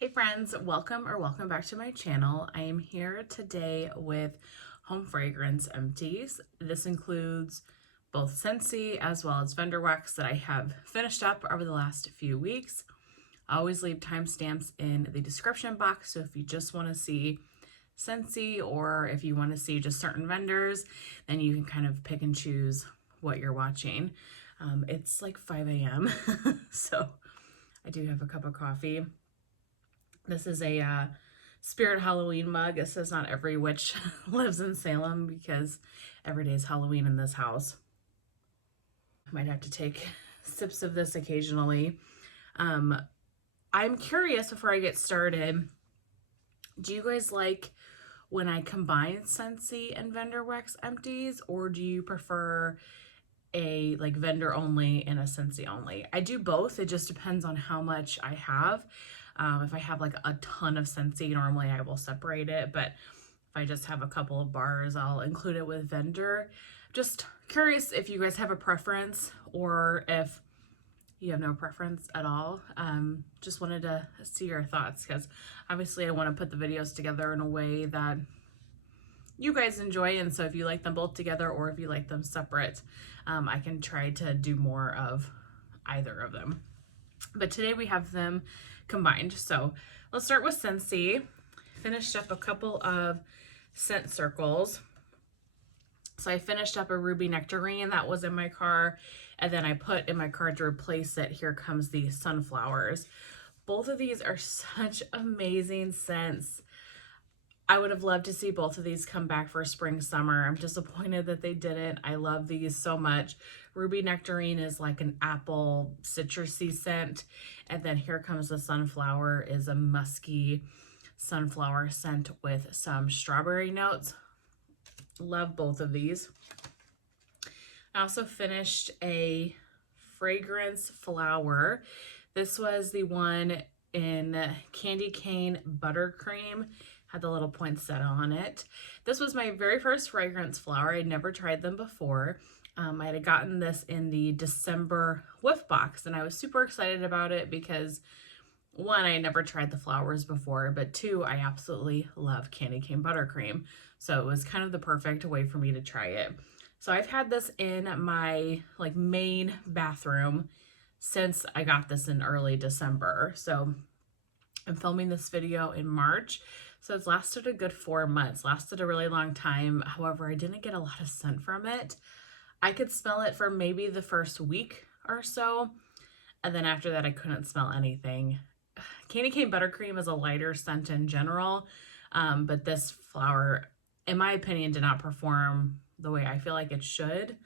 Hey friends, welcome back to my channel. I am here today with home fragrance empties. This includes both Scentsy as well as vendor wax that I have finished up over the last few weeks. I always leave timestamps in the description box, so if you just want to see Scentsy or if you want to see just certain vendors, then you can kind of pick and choose what you're watching. It's like 5 a.m. so I do have a cup of coffee. This is a Spirit Halloween mug. It says not every witch lives in Salem because every day is Halloween in this house. I might have to take sips of this occasionally. I'm curious before I get started, do you guys like when I combine Scentsy and vendor wax empties, or do you prefer a like vendor only and a Scentsy only? I do both. It just depends on how much I have. If I have like a ton of Scentsy, normally I will separate it, but if I just have a couple of bars, I'll include it with vendor. Just curious if you guys have a preference or if you have no preference at all. Just wanted to see your thoughts because obviously I want to put the videos together in a way that you guys enjoy, and so if you like them both together or if you like them separate, I can try to do more of either of them. But today we have them combined. So let's start with Scentsy. Finished up a couple of scent circles. So I finished up a ruby nectarine that was in my car, and then I put in my car to replace it, here comes the sunflowers. Both of these are such amazing scents. I would have loved to see both of these come back for spring, summer. I'm disappointed that they didn't. I love these so much. Ruby nectarine is like an apple citrusy scent. And then here comes the sunflower is a musky sunflower scent with some strawberry notes. Love both of these. I also finished a fragrance flower. This was the one in candy cane buttercream. Had the little poinsettia on it. This was my very first fragrance flower. I'd never tried them before. I had gotten this in the December whiff box, and I was super excited about it because one, I had never tried the flowers before, but two, I absolutely love candy cane buttercream. So it was kind of the perfect way for me to try it. So I've had this in my like main bathroom since I got this in early December. So I'm filming this video in March. So it's lasted a good 4 months, lasted a really long time. However, I didn't get a lot of scent from it. I could smell it for maybe the first week or so. And then after that, I couldn't smell anything. Candy cane buttercream is a lighter scent in general. But this flower, in my opinion, did not perform the way I feel like it should.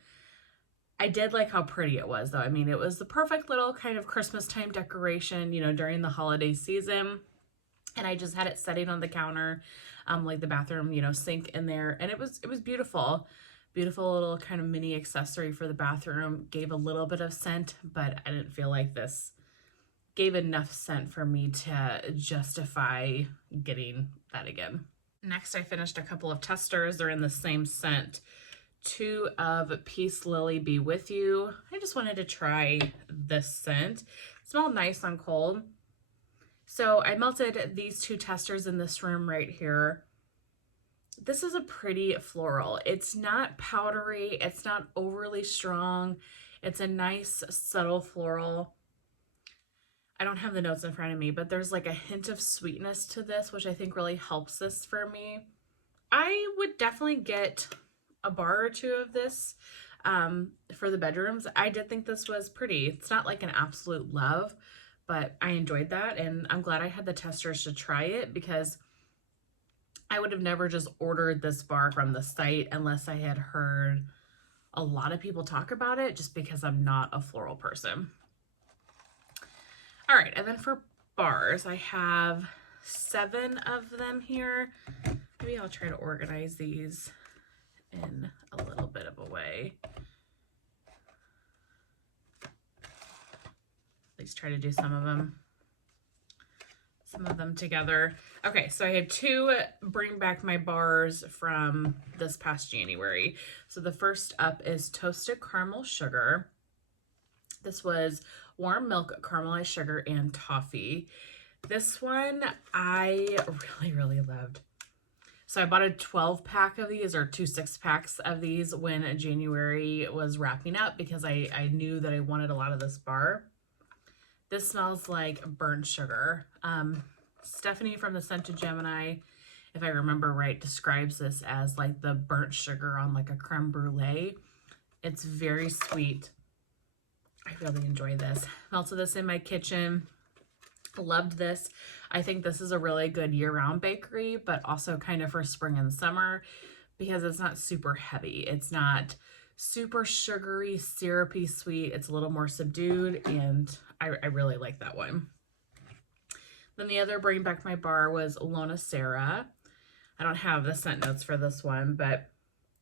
I did like how pretty it was though. I mean, it was the perfect little kind of Christmas time decoration, you know, during the holiday season. And I just had it setting on the counter, like the bathroom, you know, sink in there. And it was beautiful. Beautiful little kind of mini accessory for the bathroom. Gave a little bit of scent, but I didn't feel like this gave enough scent for me to justify getting that again. Next, I finished a couple of testers. They're in the same scent. 2 of Peace Lily Be With You. I just wanted to try this scent. It smelled nice on cold. So I melted these 2 testers in this room right here. This is a pretty floral. It's not powdery. It's not overly strong. It's a nice subtle floral. I don't have the notes in front of me, but there's like a hint of sweetness to this, which I think really helps this for me. I would definitely get a bar or 2 of this for the bedrooms. I did think this was pretty. It's not like an absolute love, but I enjoyed that, and I'm glad I had the testers to try it because I would have never just ordered this bar from the site unless I had heard a lot of people talk about it, just because I'm not a floral person. All right, and then for bars, I have 7 of them here. Maybe I'll try to organize these in a little bit of a way. At least try to do some of them together. Okay, so I had 2 bring back my bars from this past January. So the first up is Toasted Caramel Sugar. This was warm milk, caramelized sugar, and toffee. This one I really loved. So I bought a 12 pack of these, or 2 6-packs of these when January was wrapping up, because I knew that I wanted a lot of this bar. This smells like burnt sugar. Stephanie from the Scented Gemini, if I remember right, describes this as like the burnt sugar on like a creme brulee. It's very sweet. I really enjoy this. Melted this in my kitchen. Loved this. I think this is a really good year-round bakery, but also kind of for spring and summer, because it's not super heavy. It's not super sugary, syrupy sweet. It's a little more subdued, and I really like that one. Then the other Bring Back My Bar was Lona Sarah. I don't have the scent notes for this one, but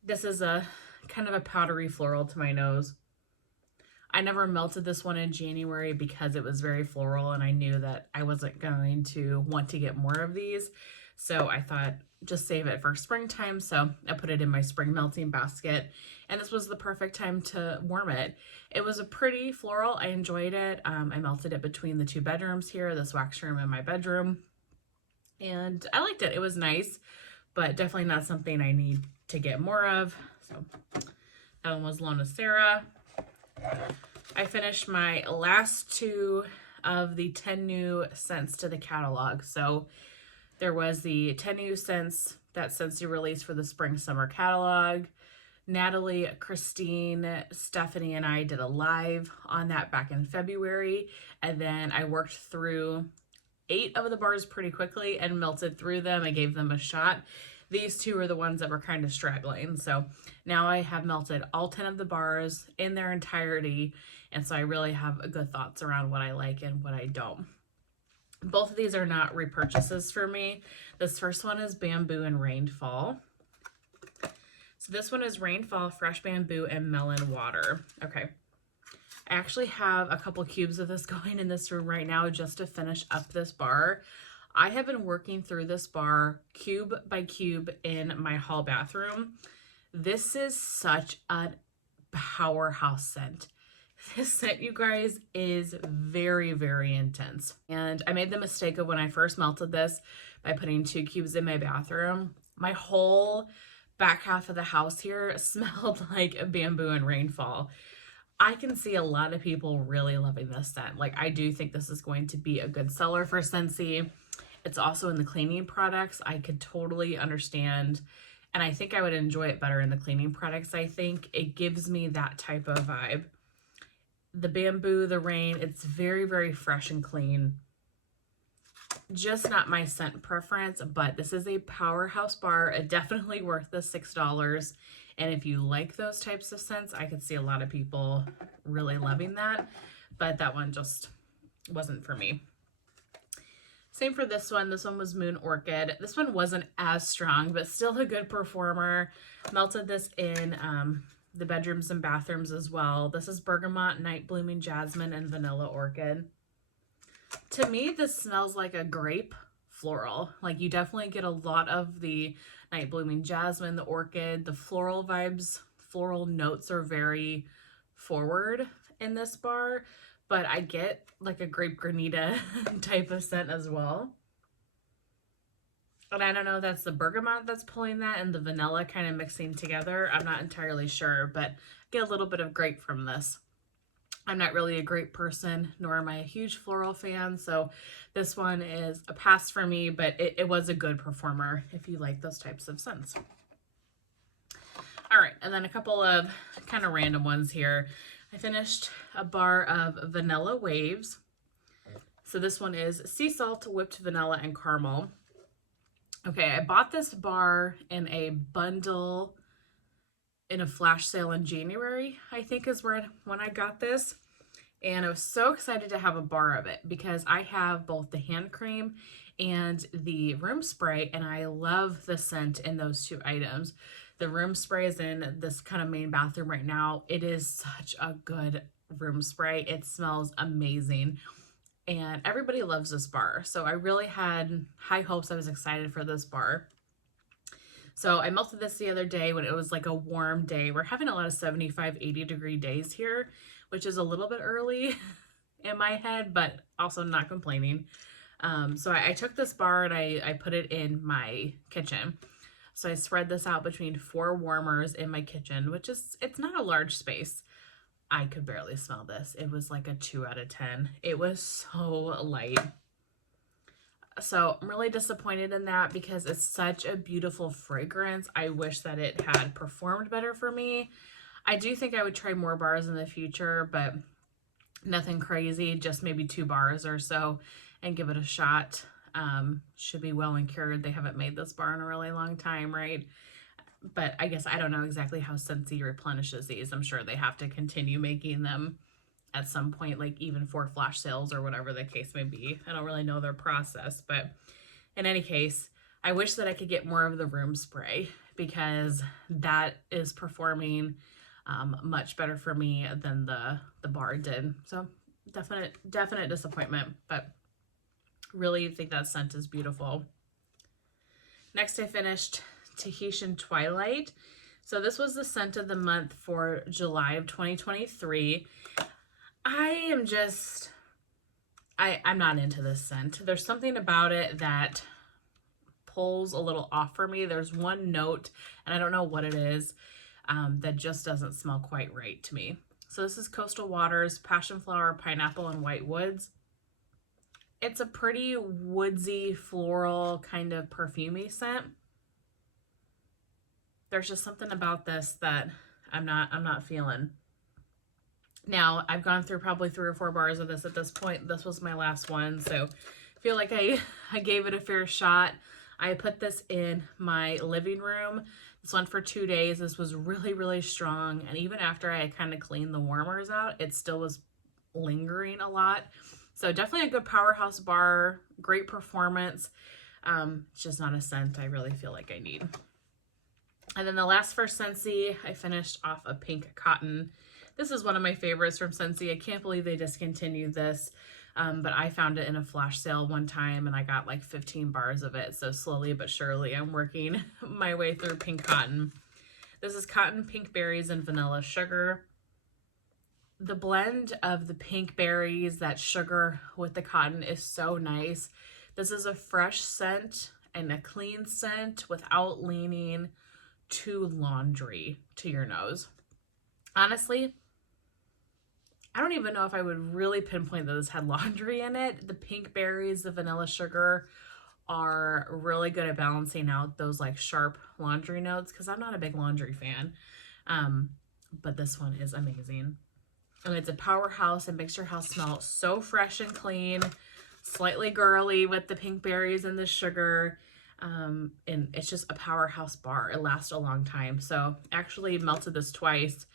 this is a kind of a powdery floral to my nose. I never melted this one in January because it was very floral, and I knew that I wasn't going to want to get more of these. So I thought, just save it for springtime. So I put it in my spring melting basket, and this was the perfect time to warm it. It was a pretty floral. I enjoyed it. I melted it between the 2 bedrooms here, this wax room and my bedroom, and I liked it. It was nice, but definitely not something I need to get more of. So that one was Lona Sarah. I finished my last 2 of the 10 new scents to the catalog. So there was the 10 new scents that Scentsy released for the spring summer catalog. Natalie, Christine, Stephanie, and I did a live on that back in February. And then I worked through 8 of the bars pretty quickly and melted through them. I gave them a shot. These 2 are the ones that were kind of straggling. So now I have melted all 10 of the bars in their entirety. And so I really have good thoughts around what I like and what I don't. Both of these are not repurchases for me. This first one is Bamboo and Rainfall. So this one is Rainfall, Fresh Bamboo, and Melon Water. Okay. I actually have a couple cubes of this going in this room right now just to finish up this bar. I have been working through this bar cube by cube in my hall bathroom. This is such a powerhouse scent. This scent, you guys, is very intense. And I made the mistake of when I first melted this by putting 2 cubes in my bathroom. My whole back half of the house here smelled like a Bamboo and Rainfall. I can see a lot of people really loving this scent. Like, I do think this is going to be a good seller for Scentsy. It's also in the cleaning products. I could totally understand, and I think I would enjoy it better in the cleaning products. I think it gives me that type of vibe. The Bamboo, the Rain, it's very fresh and clean. Just not my scent preference, but this is a powerhouse bar. Definitely worth the $6. And if you like those types of scents, I could see a lot of people really loving that, but that one just wasn't for me. Same for this one. This one was Moon Orchid. This one wasn't as strong, but still a good performer. Melted this in the bedrooms and bathrooms as well. This is Bergamot, Night Blooming Jasmine, and Vanilla Orchid. To me, this smells like a grape floral. Like, you definitely get a lot of the Night Blooming Jasmine, the orchid, the floral vibes. Floral notes are very forward in this bar, but I get like a grape granita type of scent as well. And I don't know if that's the bergamot that's pulling that and the vanilla kind of mixing together. I'm not entirely sure, but I get a little bit of grape from this. I'm not really a grape person, nor am I a huge floral fan, so this one is a pass for me, but it was a good performer if you like those types of scents. All right, and then a couple of kind of random ones here. I finished a bar of Vanilla Waves. So this one is Sea Salt, Whipped Vanilla, and Caramel. Okay, I bought this bar in a bundle in a flash sale in January, I think is when I got this. And I was so excited to have a bar of it because I have both the hand cream and the room spray, and I love the scent in those 2 items. The room spray is in this kind of main bathroom right now. It is such a good room spray. It smells amazing. And everybody loves this bar. So I really had high hopes. I was excited for this bar. So I melted this the other day when it was like a warm day. We're having a lot of 75, 80 degree days here, which is a little bit early in my head, but also not complaining. So I took this bar and I put it in my kitchen. So I spread this out between 4 warmers in my kitchen, which is, it's not a large space. I could barely smell this. It was like a 2 out of 10. It was so light. So I'm really disappointed in that because it's such a beautiful fragrance. I wish that it had performed better for me. I do think I would try more bars in the future, but nothing crazy, just maybe 2 bars or so and give it a shot. Should be well and cured. They haven't made this bar in a really long time, right? But I guess I don't know exactly how Scentsy replenishes these. I'm sure they have to continue making them at some point, like even for flash sales or whatever the case may be. I don't really know their process, but in any case, I wish that I could get more of the room spray because that is performing much better for me than the bar did. So definite disappointment, but really think that scent is beautiful. Next, I finished Tahitian Twilight. So this was the scent of the month for July of 2023. I'm not into this scent. There's something about it that pulls a little off for me. There's one note, and I don't know what it is, that just doesn't smell quite right to me. So this is Coastal Waters, Passion Flower, Pineapple, and White Woods. It's a pretty woodsy, floral, kind of perfumey scent. There's just something about this that I'm not feeling. Now, I've gone through probably 3 or 4 bars of this at this point. This was my last one, so I feel like I gave it a fair shot. I put this in my living room. This went for 2 days. This was really strong, and even after I kind of cleaned the warmers out, it still was lingering a lot. So definitely a good powerhouse bar, great performance. It's just not a scent I really feel like I need. And then the last for Scentsy, I finished off a Pink Cotton. This is one of my favorites from Scentsy. I can't believe they discontinued this, but I found it in a flash sale one time and I got like 15 bars of it. So slowly but surely I'm working my way through Pink Cotton. This is cotton, pink berries, and vanilla sugar. The blend of the pink berries, that sugar with the cotton is so nice. This is a fresh scent and a clean scent without leaning too laundry to your nose. Honestly, I don't even know if I would really pinpoint that this had laundry in it. The pink berries, the vanilla sugar are really good at balancing out those like sharp laundry notes because I'm not a big laundry fan. But this one is amazing. And it's a powerhouse. It makes your house smell so fresh and clean, slightly girly with the pink berries and the sugar. And it's just a powerhouse bar. It lasts a long time. So actually melted this twice,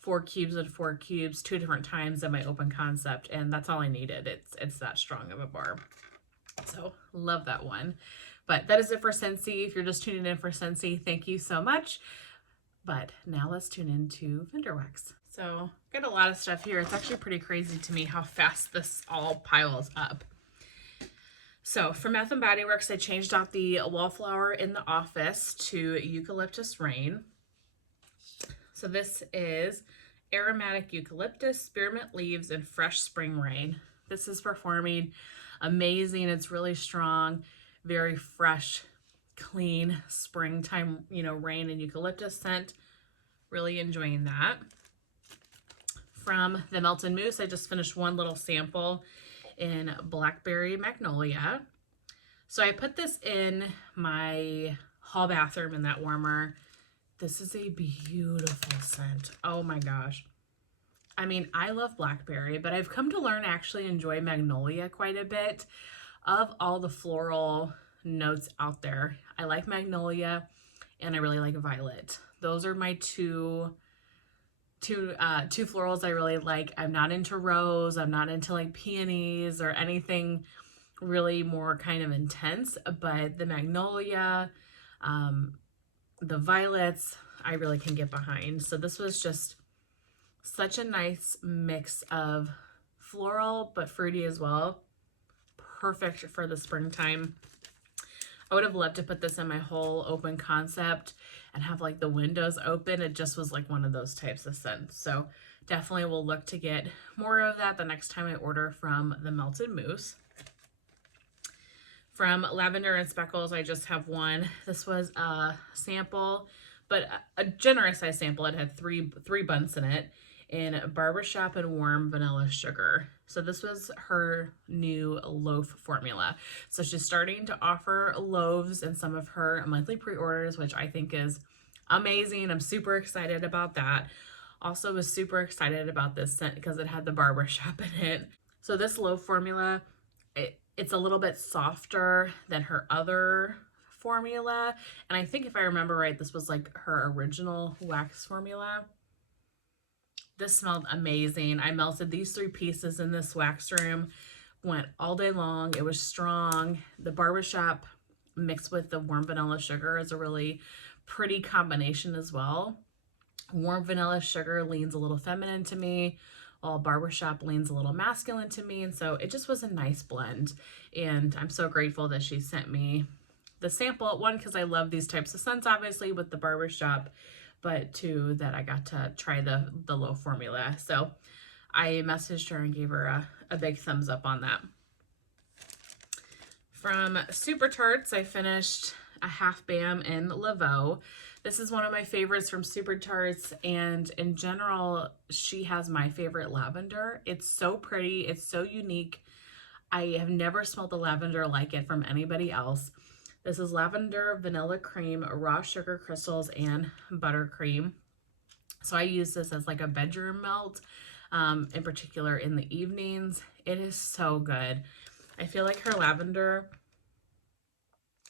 4 cubes and 4 cubes, 2 different times in my open concept. And that's all I needed. It's that strong of a bar. So love that one. But that is it for Scentsy. If you're just tuning in for Scentsy, thank you so much. But now let's tune into Vendor Wax. So got a lot of stuff here. It's actually pretty crazy to me how fast this all piles up. So for Bath & Body Works, I changed out the wallflower in the office to Eucalyptus Rain. So this is aromatic eucalyptus, spearmint leaves, and fresh spring rain. This is performing amazing. It's really strong, very fresh, clean springtime, rain and eucalyptus scent. Really enjoying that. From the Melted Mousse, I just finished one little sample in Blackberry Magnolia. So I put this in my hall bathroom in that warmer. This is a beautiful scent. Oh my gosh. I mean, I love blackberry, but I've come to learn to actually enjoy magnolia quite a bit. Of all the floral notes out there, I like magnolia and I really like violet. Those are my two florals I really like. I'm not into rose. I'm not into like peonies or anything really more kind of intense, but the magnolia, the violets, I really can get behind. So this was just such a nice mix of floral, but fruity as well. Perfect for the springtime. I would have loved to put this in my whole open concept and have like the windows open. It just was like one of those types of scents. So definitely will look to get more of that the next time I order from the Melted Mousse. From Lavender and Speckles, I just have one. This was a sample, but a generous size sample. It had three bunts in it, in Barbershop and Warm Vanilla Sugar. So this was her new loaf formula. So she's starting to offer loaves in some of her monthly pre-orders, which I think is amazing. I'm super excited about that. Also was super excited about this scent because it had the Barbershop in it. So this loaf formula, it's a little bit softer than her other formula. And I think if I remember right, this was like her original wax formula. This smelled amazing. I melted these 3 pieces in this wax room, went all day long. It was strong. The Barbershop mixed with the warm vanilla sugar is a really pretty combination as well. Warm vanilla sugar leans a little feminine to me, while Barbershop leans a little masculine to me. And so it just was a nice blend. And I'm so grateful that she sent me the sample. One, because I love these types of scents, obviously, with the Barbershop, but 2, that I got to try the loaf formula. So I messaged her and gave her a big thumbs up on that. From Super Tarts, I finished a half BAM in Laveau. This is one of my favorites from Super Tarts, and in general, she has my favorite lavender. It's so pretty. It's so unique. I have never smelled a lavender like it from anybody else. This is lavender, vanilla cream, raw sugar crystals, and buttercream. So I use this as like a bedroom melt, in particular in the evenings. It is so good. I feel like her lavender,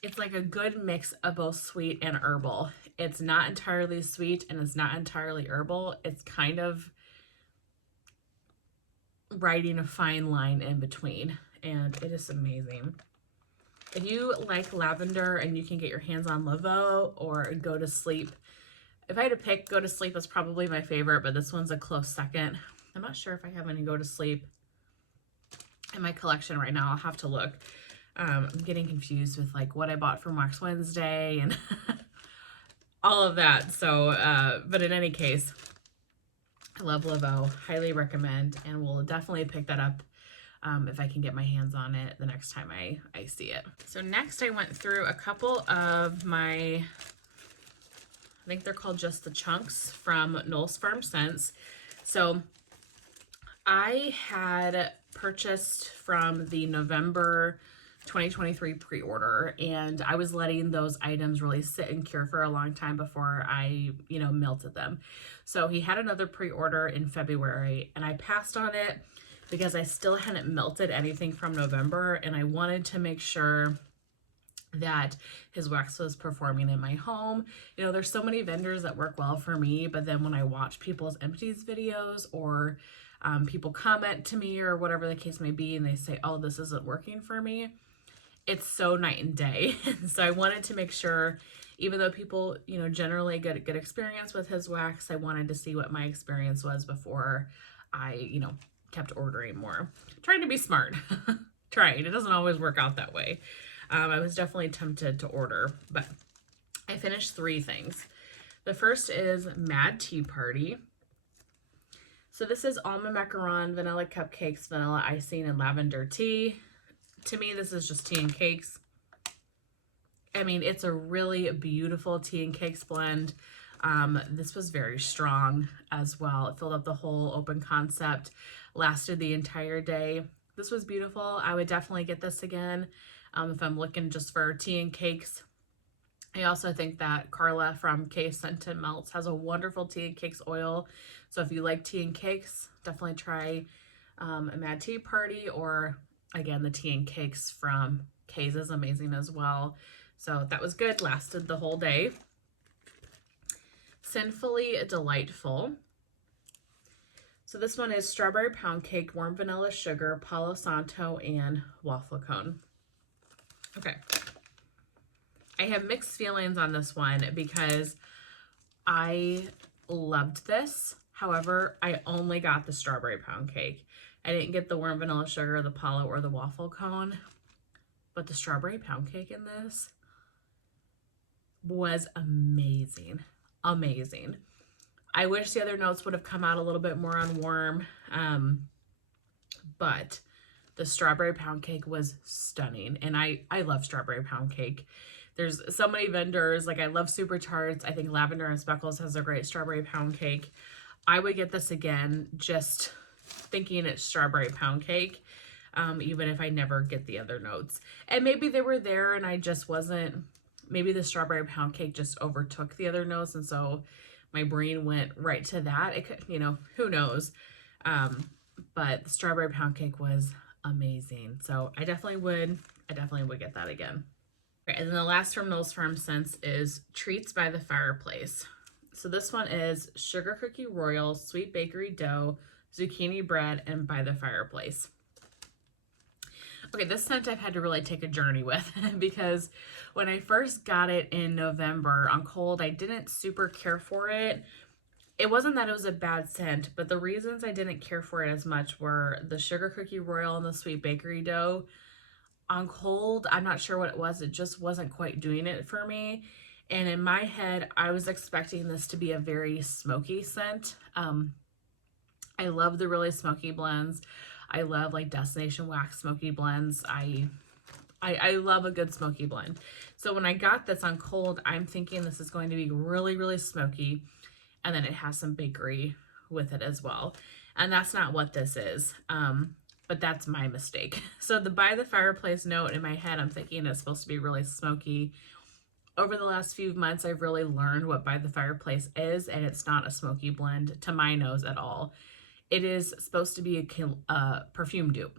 it's like a good mix of both sweet and herbal. It's not entirely sweet and it's not entirely herbal. It's kind of riding a fine line in between, and it is amazing. If you like lavender and you can get your hands on Laveau or Go to Sleep, if I had to pick, Go to Sleep is probably my favorite, but this one's a close second. I'm not sure if I have any Go to Sleep in my collection right now. I'll have to look. I'm getting confused with like what I bought from Wax Wednesday and all of that. So, but in any case, I love Laveau, highly recommend, and will definitely pick that up if I can get my hands on it the next time I see it. So next I went through a couple of my, I think they're called just the chunks from Knowles Farm Scents. So I had purchased from the November 2023 pre-order, and I was letting those items really sit and cure for a long time before I, melted them. So he had another pre-order in February, and I passed on it because I still hadn't melted anything from November, and I wanted to make sure that his wax was performing in my home. There's so many vendors that work well for me, but then when I watch people's Empties videos or people comment to me or whatever the case may be, and they say, oh, this isn't working for me, it's so night and day. So I wanted to make sure, even though people, generally get a good experience with his wax, I wanted to see what my experience was before I, kept ordering more. Trying to be smart. Trying. It doesn't always work out that way. I was definitely tempted to order, but I finished 3 things. The first is Mad Tea Party. So this is almond macaron, vanilla cupcakes, vanilla icing, and lavender tea. To me, this is just tea and cakes. I mean, it's a really beautiful tea and cakes blend. This was very strong as well. It filled up the whole open concept, lasted the entire day. This was beautiful. I would definitely get this again if I'm looking just for tea and cakes. I also think that Carla from K Scent and Melts has a wonderful tea and cakes oil. So if you like tea and cakes, definitely try a Mad Tea Party, or again, the tea and cakes from K's is amazing as well. So that was good, lasted the whole day. Sinfully Delightful. So this one is strawberry pound cake, warm vanilla sugar, Palo Santo, and waffle cone. Okay. I have mixed feelings on this one because I loved this. However, I only got the strawberry pound cake. I didn't get the warm vanilla sugar, the Palo, or the waffle cone. But the strawberry pound cake in this was amazing. Amazing. I wish the other notes would have come out a little bit more on warm, but The strawberry pound cake was stunning. And I love strawberry pound cake. There's so many vendors. Like, I love Super Tarts. I think Lavender and Speckles has a great strawberry pound cake. I would get this again, just thinking it's strawberry pound cake, even if I never get the other notes. And maybe they were there and I just wasn't, maybe the strawberry pound cake just overtook the other notes. And so my brain went right to that. It could, you know, who knows? But the strawberry pound cake was amazing. So I definitely would get that again. And then the last from Knowles Farm Scents is Treats by the Fireplace. So this one is Sugar Cookie Royal, Sweet Bakery Dough, Zucchini Bread, and By the Fireplace. Okay, this scent I've had to really take a journey with because when I first got it in November on cold, I didn't super care for it. It wasn't that it was a bad scent, but the reasons I didn't care for it as much were the Sugar Cookie Royal and the Sweet Bakery Dough. On cold, I'm not sure what it was. It just wasn't quite doing it for me. And in my head, I was expecting this to be a very smoky scent. I love the really smoky blends. I love like Destination Wax smoky blends. I love a good smoky blend. So when I got this on cold, I'm thinking this is going to be really, really smoky. And then it has some bakery with it as well. And that's not what this is. But that's my mistake. So the By the Fireplace note in my head, I'm thinking it's supposed to be really smoky. Over the last few months, I've really learned what By the Fireplace is, and it's not a smoky blend to my nose at all. It is supposed to be a perfume dupe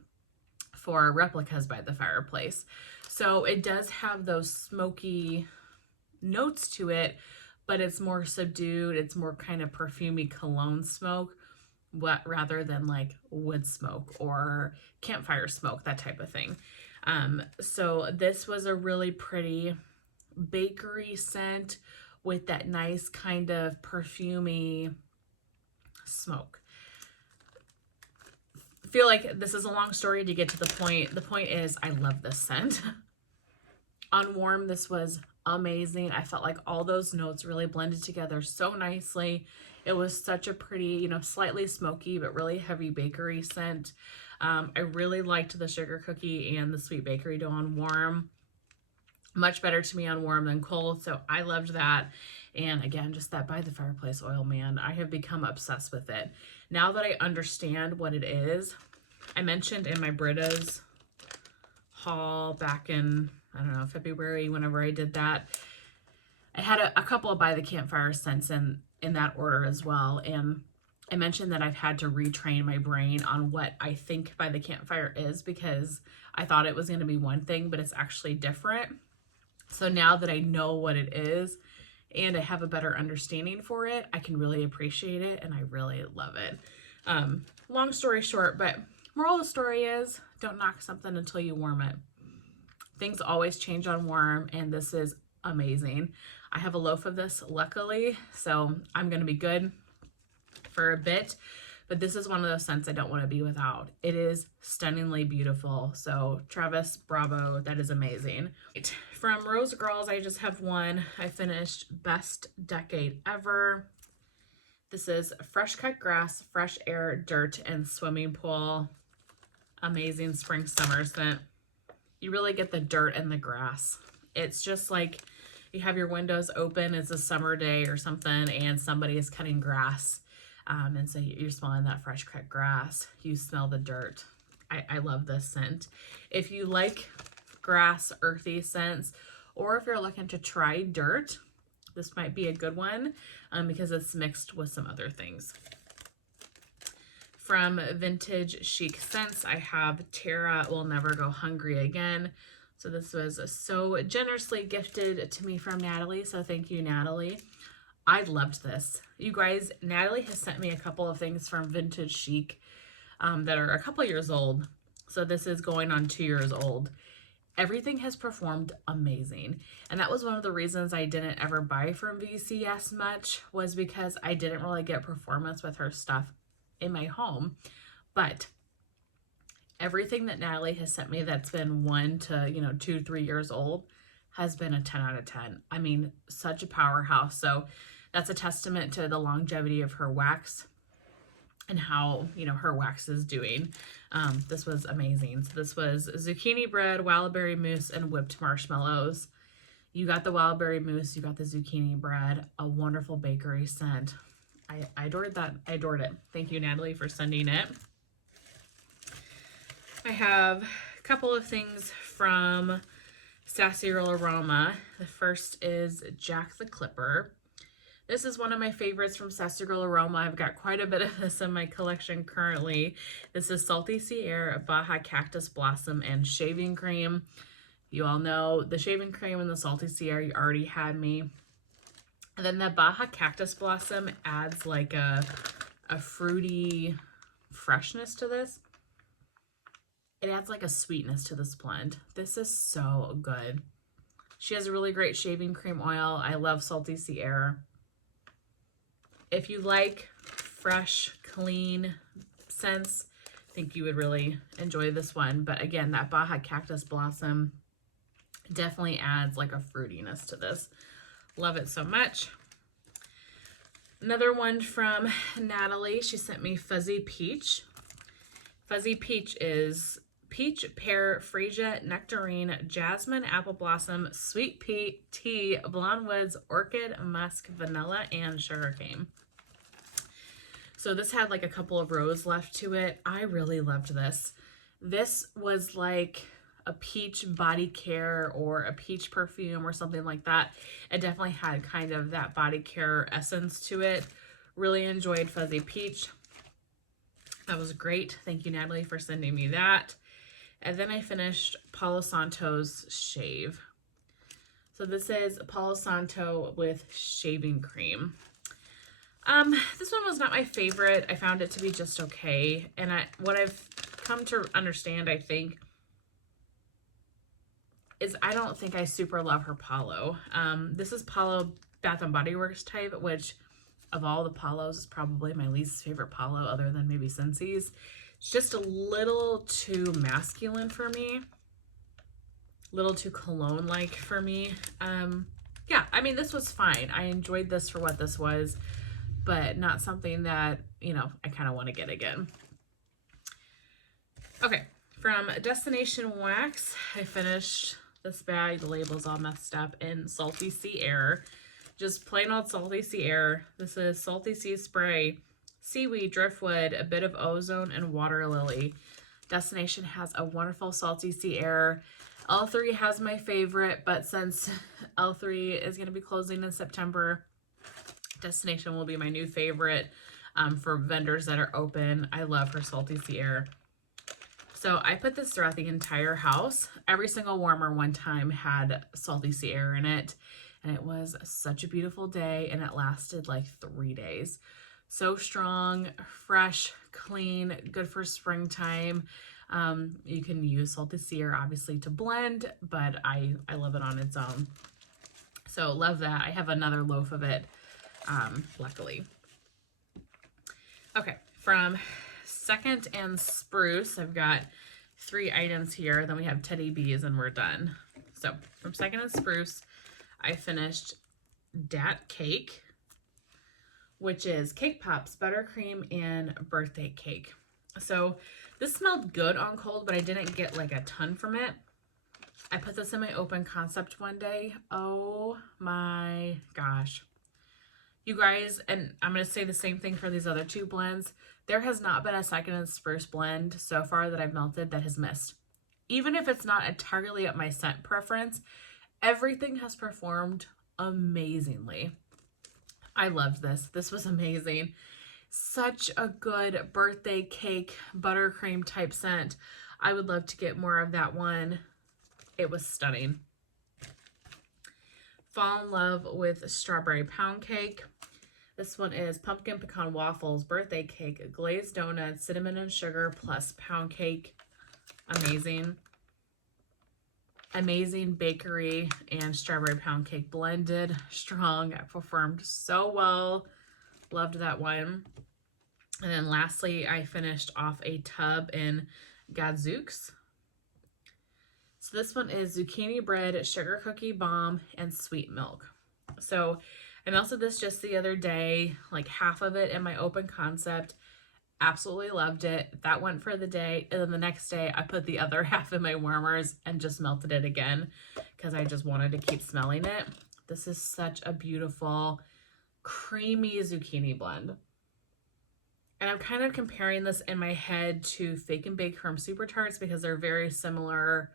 for Replicas By the Fireplace. So it does have those smoky notes to it, but it's more subdued. It's more kind of perfumey cologne smoke, rather than like wood smoke or campfire smoke, that type of thing. So this was a really pretty bakery scent with that nice kind of perfumey smoke. I feel like this is a long story to get to the point. The point is, I love this scent. On warm, this was amazing. I felt like all those notes really blended together so nicely. It was such a pretty, you know, slightly smoky, but really heavy bakery scent. I really liked the sugar cookie and the sweet bakery dough on warm. Much better to me on warm than cold. So I loved that. And again, just that By the Fireplace oil, man, I have become obsessed with it. Now that I understand what it is, I mentioned in my Britta's haul back in, I don't know, February, whenever I did that, I had a couple of By the Campfire scents in that order as well. And I mentioned that I've had to retrain my brain on what I think By the Campfire is, because I thought it was going to be one thing, but it's actually different. So now that I know what it is and I have a better understanding for it, I can really appreciate it and I really love it. Long story short, but moral of the story is, don't knock something until you warm it. Things always change on warm, and this is amazing. I have a loaf of this, luckily, so I'm going to be good for a bit. But this is one of those scents I don't want to be without. It is stunningly beautiful. So Travis, bravo, that is amazing. From Rose Girls, I just have one. I finished Best Decade Ever. This is Fresh Cut Grass, Fresh Air, Dirt, and Swimming Pool. Amazing spring summer scent. You really get the dirt and the grass. It's just like you have your windows open, it's a summer day or something, and somebody is cutting grass. And so you're smelling that fresh cut grass. You smell the dirt. I love this scent. If you like grass, earthy scents, or if you're looking to try dirt, this might be a good one because it's mixed with some other things. From Vintage Chic Scents, I have Tara Will Never Go Hungry Again. So this was so generously gifted to me from Natalie. So thank you, Natalie. I loved this. You guys, Natalie has sent me a couple of things from Vintage Chic that are a couple years old. So this is going on 2 years old. Everything has performed amazing. And that was one of the reasons I didn't ever buy from VCS much, was because I didn't really get performance with her stuff in my home. But everything that Natalie has sent me that's been 1 to 2, 3 years old has been a 10 out of 10. I mean, such a powerhouse. So that's a testament to the longevity of her wax. and how, you know, her wax is doing. This was amazing. So this was zucchini bread, wildberry mousse, and whipped marshmallows. You got the wildberry mousse, you got the zucchini bread, a wonderful bakery scent. I adored that. I adored it. Thank you, Natalie, for sending it. I have a couple of things from Sassy Aroma. The first is Jack the Clipper. This is one of my favorites from Sassy Aroma. I've got quite a bit of this in my collection currently. This is Salty Sea Air, Baja Cactus Blossom, and Shaving Cream. You all know the Shaving Cream and the Salty Sea Air, you already had me. And then the Baja Cactus Blossom adds like a fruity freshness to this. It adds like a sweetness to this blend. This is so good. She has a really great shaving cream oil. I love Salty Sea Air. If you like fresh, clean scents, I think you would really enjoy this one. But again, that Baja Cactus Blossom definitely adds like a fruitiness to this. Love it so much. Another one from Natalie. She sent me Fuzzy Peach. Fuzzy Peach is peach, pear, freesia, nectarine, jasmine, apple blossom, sweet pea, tea, blonde woods, orchid, musk, vanilla, and sugarcane. So this had like a couple of rows left to it. I really loved this. This was like a peach body care or a peach perfume or something like that. It definitely had kind of that body care essence to it. Really enjoyed Fuzzy Peach. That was great. Thank you, Natalie, for sending me that. And then I finished Palo Santo's Shave. So this is Palo Santo with shaving cream. This one was not my favorite. I found it to be just okay. And what I've come to understand, I think, is I don't think I super love her Palo. This is Palo Bath & Body Works type, which of all the Palos is probably my least favorite Palo other than maybe Scentsy's. It's just a little too masculine for me. A little too cologne-like for me. Yeah, I mean, this was fine. I enjoyed this for what this was, but not something that, you know, I kind of want to get again. Okay, from Destination Wax, I finished this bag. The label's all messed up in Salty Sea Air. Just plain old Salty Sea Air. This is Salty Sea Spray, seaweed, driftwood, a bit of ozone, and water lily. Destination has a wonderful Salty Sea Air. L3 has my favorite, but since L3 is going to be closing in September, Destination will be my new favorite for vendors that are open. I love her Salty Sea Air. So I put this throughout the entire house. Every single warmer one time had Salty Sea Air in it. And it was such a beautiful day, and it lasted like 3 days. So strong, fresh, clean, good for springtime. You can use Salty Sea Air obviously to blend, but I love it on its own. So love that. I have another loaf of it, luckily. Okay, from Second and Spruce, I've got 3 items here. Then we have Teddy Bees, and we're done. So from Second and Spruce, I finished Dat Cake, which is cake pops, buttercream, and birthday cake. So this smelled good on cold, but I didn't get like a ton from it. I put this in my open concept one day. Oh my gosh. You guys, and I'm going to say the same thing for these other 2 blends. There has not been a Second and Spruce blend so far that I've melted that has missed. Even if it's not entirely at my scent preference, everything has performed amazingly. I loved this. This was amazing. Such a good birthday cake, buttercream type scent. I would love to get more of that one. It was stunning. Fall in love with strawberry pound cake. This one is pumpkin pecan waffles, birthday cake, glazed donuts, cinnamon and sugar, plus pound cake. Amazing. Amazing bakery and strawberry pound cake blended. Strong. It performed so well. Loved that one. And then lastly, I finished off a tub in Gadzooks. So this one is zucchini bread, sugar cookie bomb, and sweet milk. So I melted this just the other day, like half of it in my open concept. Absolutely loved it. That went for the day. And then the next day I put the other half in my warmers and just melted it again because I just wanted to keep smelling it. This is such a beautiful creamy zucchini blend. And I'm kind of comparing this in my head to Fake and Bake from Super Tarts because they're very similar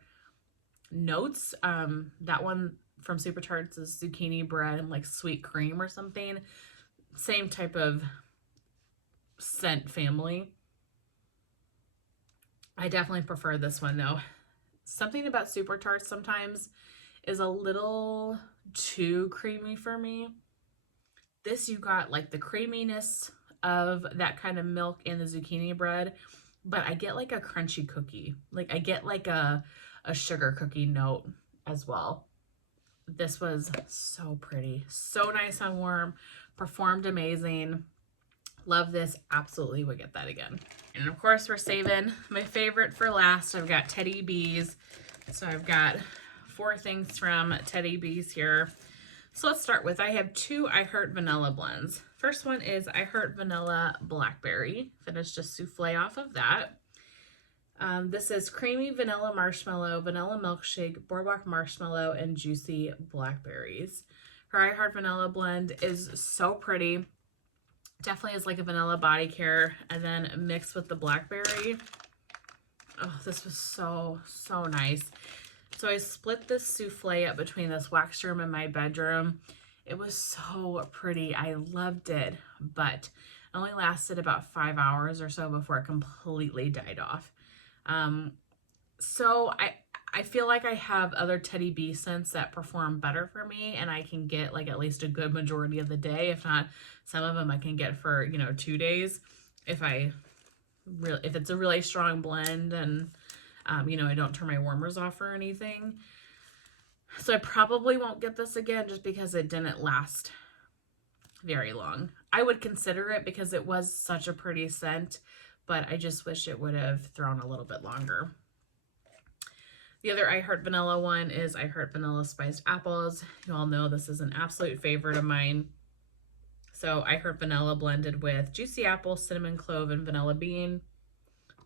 notes. That one from Super Tarts is zucchini bread and like sweet cream or something. Same type of scent family. I definitely prefer this one though. Something about Super Tarts sometimes is a little too creamy for me. This, you got like the creaminess of that kind of milk and the zucchini bread, but I get like a crunchy cookie. Like I get like a sugar cookie note as well. This was so pretty, so nice and warm, performed amazing. Love this, absolutely would get that again. And of course we're saving my favorite for last. I've got Teddy Bees. So I've got 4 things from Teddy Bees here. So let's start with, I have 2 I Heart Vanilla blends. First one is I Heart Vanilla Blackberry. Finished a souffle off of that. This is creamy vanilla marshmallow, vanilla milkshake, boardwalk marshmallow, and juicy blackberries. Her I Heart Vanilla blend is so pretty. Definitely is like a vanilla body care, and then mixed with the blackberry. Oh, this was so, so nice. So I split this souffle up between this wax room and my bedroom. It was so pretty. I loved it, but it only lasted about 5 hours or so before it completely died off. So I feel like I have other Teddy B scents that perform better for me, and I can get like at least a good majority of the day. If not, some of them I can get for, you know, 2 days if it's a really strong blend and you know, I don't turn my warmers off or anything. So I probably won't get this again just because it didn't last very long. I would consider it because it was such a pretty scent, but I just wish it would have thrown a little bit longer. The other I Heart Vanilla one is I Heart Vanilla Spiced Apples. You all know this is an absolute favorite of mine. So I Heart Vanilla blended with juicy apple, cinnamon clove, and vanilla bean.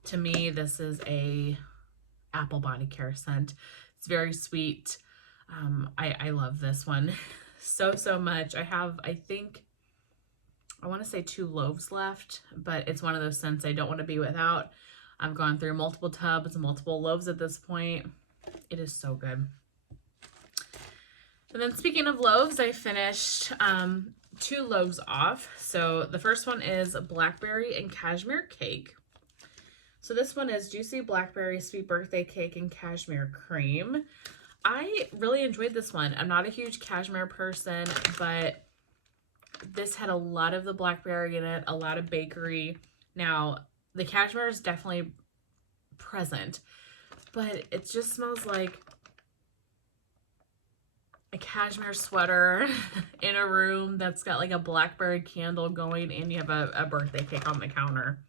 To me, this is a apple body care scent. It's very sweet. I love this one so much. I have, I think, I want to say 2 loaves left, but it's one of those scents I don't want to be without. I've gone through multiple tubs, multiple loaves at this point. It is so good. And then speaking of loaves, I finished 2 loaves off. So the first one is Blackberry and Cashmere Cake. So this one is Juicy Blackberry Sweet Birthday Cake and Cashmere Cream. I really enjoyed this one. I'm not a huge cashmere person, but this had a lot of the blackberry in it, a lot of bakery. Now, the cashmere is definitely present, but it just smells like a cashmere sweater in a room that's got like a blackberry candle going, and you have a birthday cake on the counter.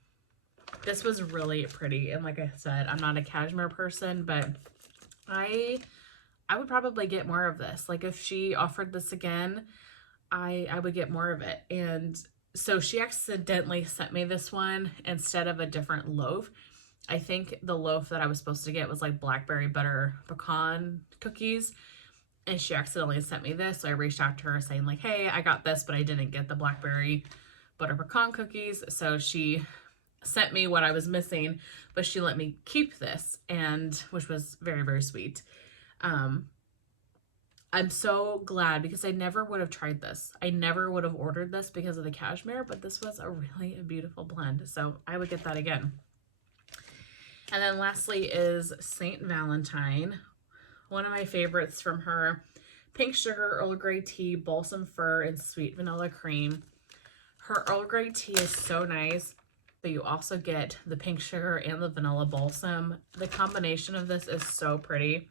This was really pretty, and like I said, I'm not a cashmere person, but I would probably get more of this. Like if she offered this again, I would get more of it. And so she accidentally sent me this one instead of a different loaf. I think the loaf that I was supposed to get was like blackberry butter pecan cookies, and she accidentally sent me this. So I reached out to her saying like, hey, I got this, but I didn't get the blackberry butter pecan cookies. So she sent me what I was missing, but she let me keep this, and which was very, very sweet. I'm so glad because I never would have tried this. I never would have ordered this because of the cashmere, but this was a really beautiful blend. So I would get that again. And then lastly is Saint Valentine. One of my favorites from her. Pink Sugar, Earl Grey Tea, Balsam Fir, and Sweet Vanilla Cream. Her Earl Grey Tea is so nice, but you also get the pink sugar and the vanilla balsam. The combination of this is so pretty.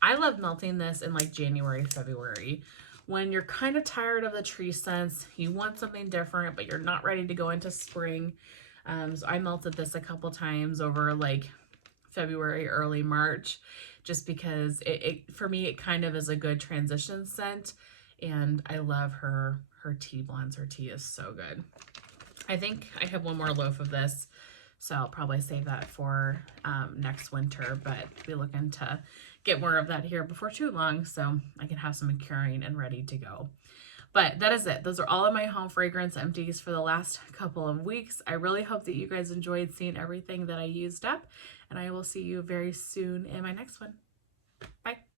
I love melting this in like January, February, when you're kind of tired of the tree scents, you want something different, but you're not ready to go into spring. So I melted this a couple times over like February, early March, just because for me, it kind of is a good transition scent, and I love her tea blends. Her tea is so good. I think I have one more loaf of this, so I'll probably save that for next winter, but be looking to get more of that here before too long so I can have some curing and ready to go. But that is it. Those are all of my home fragrance empties for the last couple of weeks. I really hope that you guys enjoyed seeing everything that I used up, and I will see you very soon in my next one. Bye.